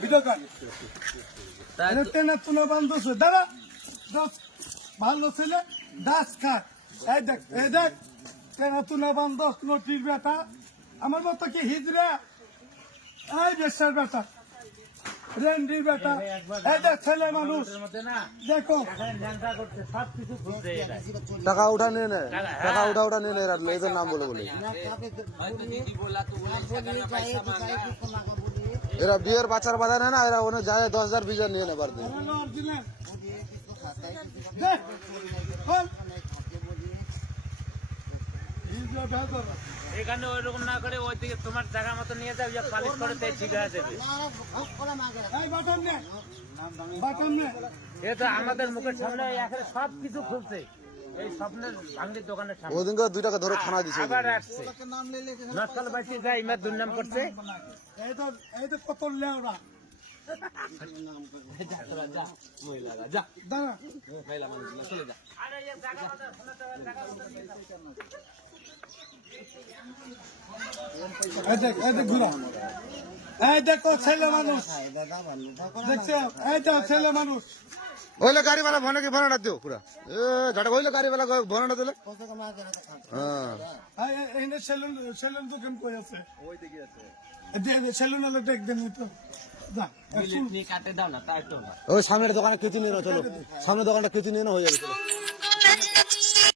video কর তুলে বান্ধছে দাঁড়া ভালো ছেলে দাস খা এই দেখ কেন তুলে বান্ধস নটির বেটা আমার মতো কি হিজড়া এই দেশের বেটা রেন্ডির বেটা এই দেখ ছেলে মানুষ দেখো টাকা উঠা নিয়ে নেয় টাকা উঠা নিয়ে নেয় এদের নাম বলে বলে এরা বিয়ের বাচ্চার বাধা নেয় না এরা ওখানে যায় 10,000 20,000 নিয়ে নেবার দিন এখানে ওইরকম না করে ওই দিকে তোমার জায়গা মতো নিয়ে যাও পালিশ করে ঠিক হয়ে যাবে এটা আমাদের মুখের সামনে এখানে সব কিছু খুলছে এই স্বপ্নের ভাঙড়ির দোকানের সামনে ওদিনকে 2 টাকা ধরে থানা দিছে আবার আসছে নকশাল বাইতে যাই ইমার দুর্নাম করছে এই তো কত লেওরা দেখো ছেলে মানুষ দেখছো এই তো ছেলে মানুষ ওইলে গাড়িওয়ালা ভনে কি ভনাটা দিও পুরা এ ঝাড়া ওইলে গাড়িওয়ালা ভনাটা দিলে হ্যাঁ এই সেলুন দোকান কই আছে ওই দিকে আছে সেলুন হলো দেখ দেন তো যা কাটে দাও না তাই তো ওই সামনের দোকানে কেচি নিয়ে না চলো সামনের দোকানটা কেচি নিয়ে না হয়ে যাবে চলো